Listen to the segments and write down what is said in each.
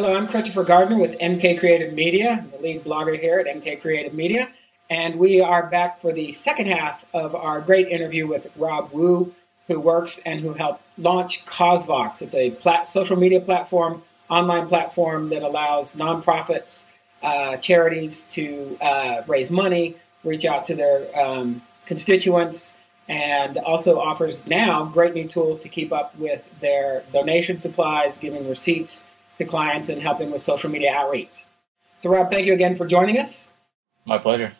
Hello, I'm Christopher Gardner with MK Creative Media. I'm the lead blogger here at MK Creative Media, and we are back for the second half of our great interview with Rob Wu, who works and who helped launch Causevox. It's a social media platform, online platform that allows nonprofits, charities to raise money, reach out to their constituents, and also offers now great new tools to keep up with their donation supplies, giving receipts to clients, and helping with social media outreach. So Rob, thank you again for joining us. My pleasure.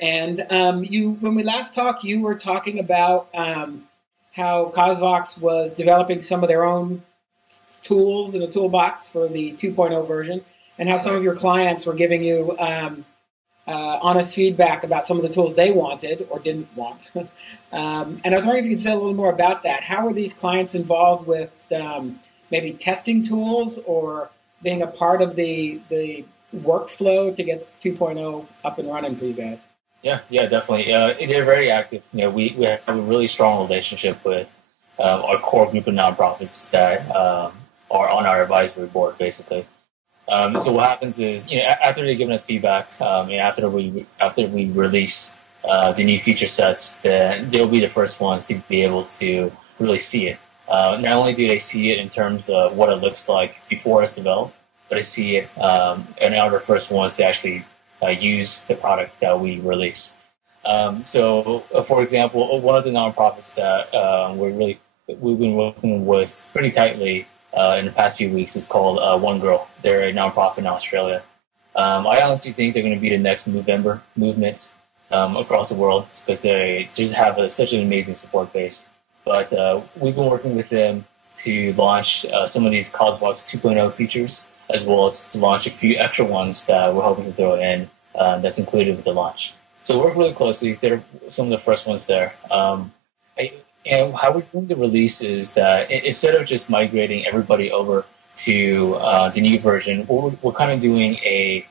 And when we last talked, you were talking about how Causevox was developing some of their own tools in a toolbox for the 2.0 version, and how some of your clients were giving you honest feedback about some of the tools they wanted or didn't want. And I was wondering if you could say a little more about that. How were these clients involved with maybe testing tools or being a part of the workflow to get 2.0 up and running for you guys? Yeah, definitely. They're very active. We have a really strong relationship with our core group of nonprofits that are on our advisory board, basically. So what happens is, after they're giving us feedback, after we release the new feature sets, then they'll be the first ones to be able to really see it. Not only do they see it in terms of what it looks like before it's developed, but they see it and are the first ones to actually use the product that we release. For example, one of the nonprofits that we've been working with pretty tightly in the past few weeks is called One Girl. They're a nonprofit in Australia. I honestly think they're going to be the next movement across the world because they just have such an amazing support base. But we've been working with them to launch some of these Causevox 2.0 features, as well as to launch a few extra ones that we're hoping to throw in that's included with the launch. So we work really closely. They're some of the first ones there. And how we're doing the release is that instead of just migrating everybody over to the new version, we're kind of doing a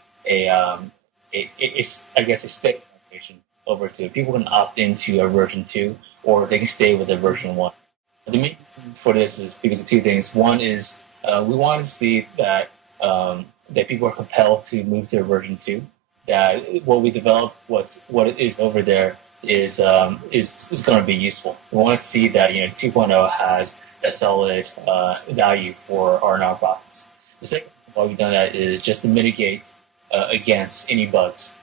state migration over to it. People can opt into a version 2, or they can stay with a version 1. The main reason for this is because of two things. One is we want to see that that people are compelled to move to a version 2. That what we develop, what it is over there, is going to be useful. We want to see that 2.0 has a solid value for our nonprofits. The second reason why we've done that is just to mitigate against any bugs.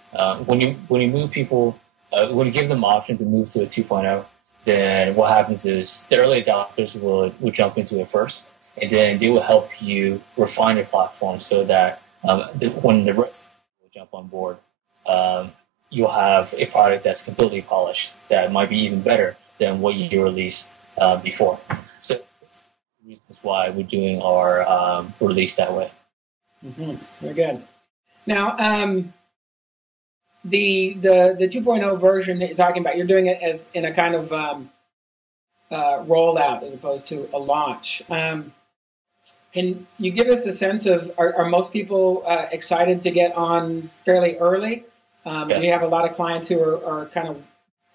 When you move people, when you give them the option to move to a 2.0, then what happens is the early adopters will jump into it first, and then they will help you refine your platform so that when the rest will jump on board, you'll have a product that's completely polished that might be even better than what you released before. So that's the reasons why we're doing our release that way. Mm-hmm. Very good. Now, the 2.0 version that you're talking about, you're doing it as in a kind of rollout as opposed to a launch. Can you give us a sense of, are most people excited to get on fairly early? Yes. Do you have a lot of clients who are kind of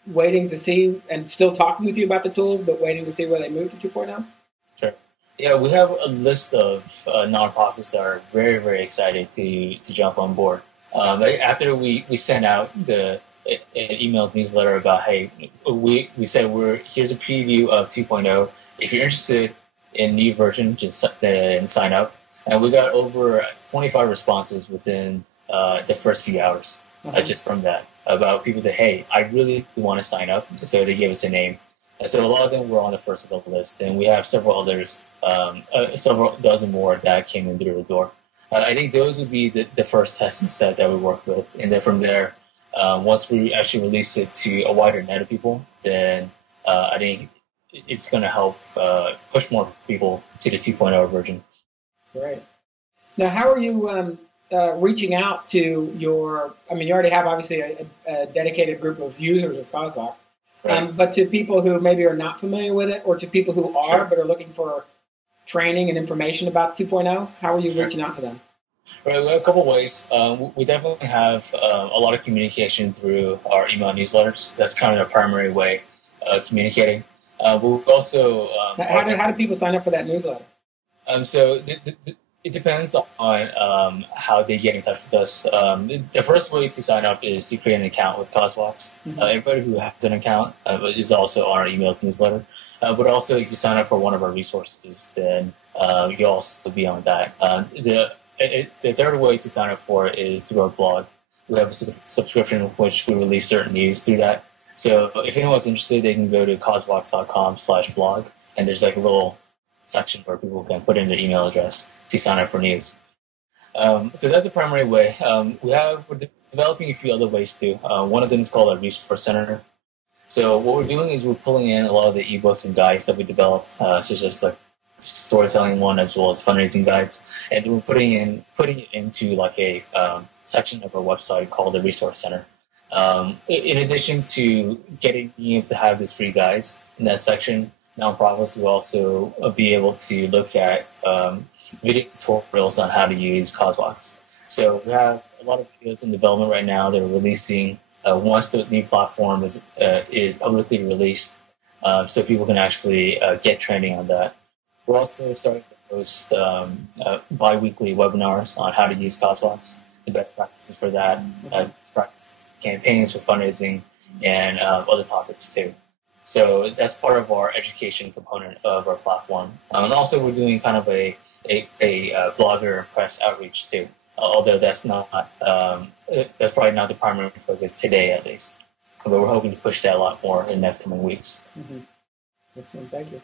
waiting to see and still talking with you about the tools, but waiting to see where they move to 2.0? Sure. Yeah, we have a list of nonprofits that are very, very excited to jump on board. After we sent out an email newsletter about, hey, we said here's a preview of 2.0. If you're interested in new version, just sign up. And we got over 25 responses within the first few hours. Just from that, about people say, hey, I really want to sign up. So they gave us a name. And so a lot of them were on the first of the list. And we have several others, several dozen more that came in through the door. I think those would be the first testing set that we work with. And then from there, once we actually release it to a wider net of people, then I think it's going to help push more people to the 2.0 version. Great. Now, how are you reaching out to you already have obviously a dedicated group of users of Causevox, right. But to people who maybe are not familiar with it, or to people who are, sure, but are looking for training and information about 2.0, how are you reaching out to them? Right, we have a couple ways. We definitely have a lot of communication through our email newsletters. That's kind of the primary way of communicating. But we also... how do people sign up for that newsletter? So It depends on how they get in touch with us. The first way to sign up is to create an account with Causevox. Everybody who has an account is also on our email newsletter. But also, if you sign up for one of our resources, then you'll also be on that. The third way to sign up for it is through our blog. We have a subscription in which we release certain news through that. So if anyone's interested, they can go to causevox.com/blog, and there's like a little section where people can put in their email address to sign up for news. So that's the primary way. We're developing a few other ways too. One of them is called a resource center. So what we're doing is we're pulling in a lot of the ebooks and guides that we developed, such as like storytelling one as well as fundraising guides, and we're putting it into like a section of our website called the resource center. In addition to being able to have these free guides in that section, nonprofits will also be able to look at video tutorials on how to use Causevox. So we have a lot of videos in development right now that are releasing once the new platform is publicly released, so people can actually get training on that. We're also starting to host bi-weekly webinars on how to use Causevox, the best practices for that, best practices, campaigns for fundraising, and other topics too. So that's part of our education component of our platform. And also we're doing kind of a blogger and press outreach too, although that's probably not the primary focus today at least. But we're hoping to push that a lot more in the next coming weeks. Excellent, thank you.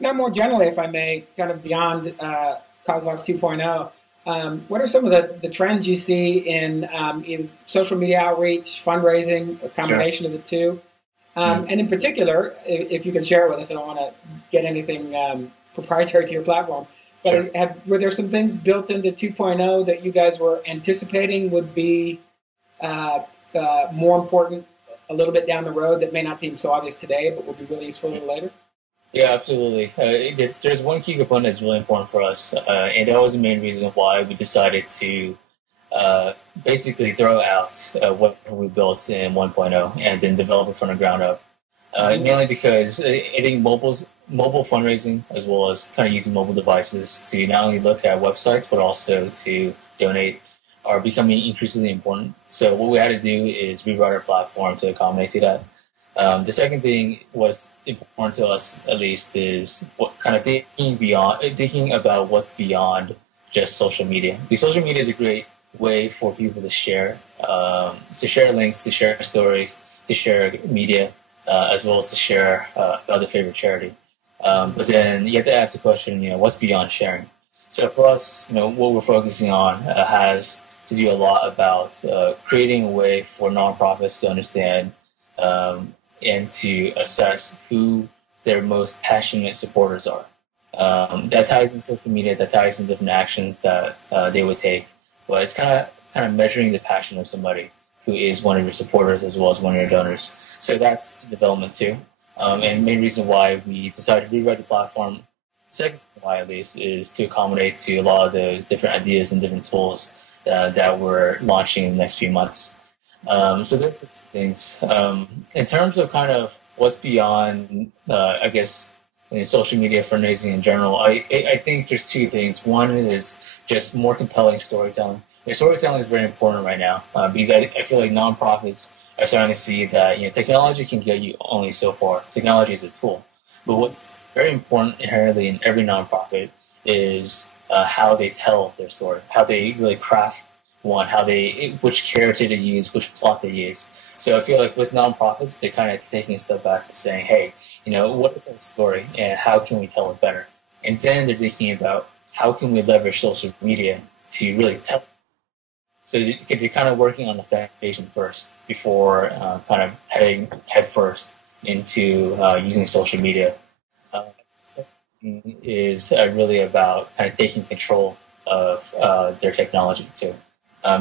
Now more generally, if I may, kind of beyond Causevox 2.0, what are some of the trends you see in either social media outreach, fundraising, a combination of the two? And in particular, if you can share it with us, I don't want to get anything proprietary to your platform, but were there some things built into 2.0 that you guys were anticipating would be more important a little bit down the road that may not seem so obvious today, but will be really useful a little later? Yeah, absolutely. There's one key component that's really important for us, and that was the main reason why we decided to basically throw out what we built in 1.0 and then develop it from the ground up. Mainly because I think mobile fundraising, as well as kind of using mobile devices to not only look at websites but also to donate, are becoming increasingly important. So what we had to do is rewrite our platform to accommodate to that. The second thing was important to us, at least, is what kind of thinking about what's beyond just social media. Because social media is a great way for people to share links, to share stories, to share media, as well as to share about their favorite charity. But then you have to ask the question, what's beyond sharing? So for us, what we're focusing on has to do a lot about creating a way for nonprofits to understand and to assess who their most passionate supporters are. That ties in social media, that ties in different actions that they would take. But it's kind of measuring the passion of somebody who is one of your supporters as well as one of your donors. So that's development too. And the main reason why we decided to rewrite the platform, second reason why at least, is to accommodate to a lot of those different ideas and different tools that we're launching in the next few months. So there are things. In terms of kind of what's beyond, I guess, social media fundraising in general, I think there's two things. One is just more compelling storytelling. Storytelling is very important right now because I feel like nonprofits are starting to see that technology can get you only so far. Technology is a tool, but what's very important inherently in every nonprofit is how they tell their story, how they really craft one, which character they use, which plot they use. So I feel like with nonprofits, they're kind of taking a step back and saying, hey, what is our story and how can we tell it better? And then they're thinking about how can we leverage social media to really tell it. So you're kind of working on the foundation first before kind of heading headfirst into using social media. Is really about kind of taking control of their technology too.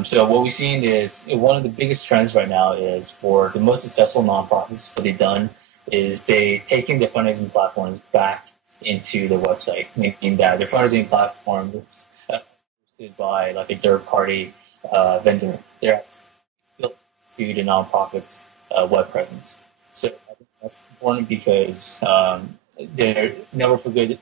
So what we've seen is one of the biggest trends right now is for the most successful nonprofits, what they've done is they've taken their fundraising platforms back into the website, meaning that their fundraising platform is hosted by like a third-party vendor. They're built to the nonprofit's web presence. So I think that's important because never for good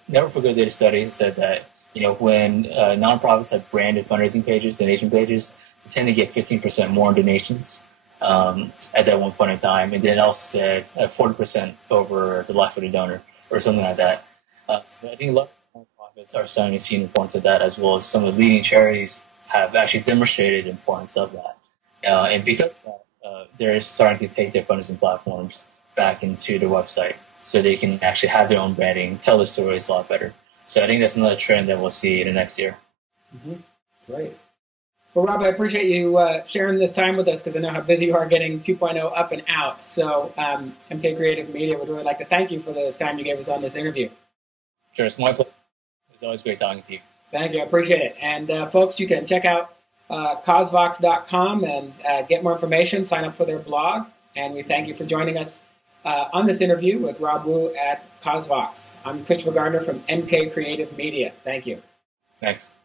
did a study said that When nonprofits have branded fundraising pages, donation pages, they tend to get 15% more donations at that one point in time. And then it also said 40% over the life of the donor or something like that. So I think a lot of nonprofits are starting to see the importance of that, as well as some of the leading charities have actually demonstrated the importance of that. And because of that, they're starting to take their fundraising platforms back into the website so they can actually have their own branding, tell the stories a lot better. So I think that's another trend that we'll see in the next year. Mm-hmm. Great. Well, Rob, I appreciate you sharing this time with us because I know how busy you are getting 2.0 up and out. So MK Creative Media would really like to thank you for the time you gave us on this interview. Sure, it's my pleasure. It's always great talking to you. Thank you. I appreciate it. And folks, you can check out Causevox.com and get more information, sign up for their blog. And we thank you for joining us on this interview with Rob Wu at Causevox. I'm Christopher Gardner from MK Creative Media. Thank you. Thanks.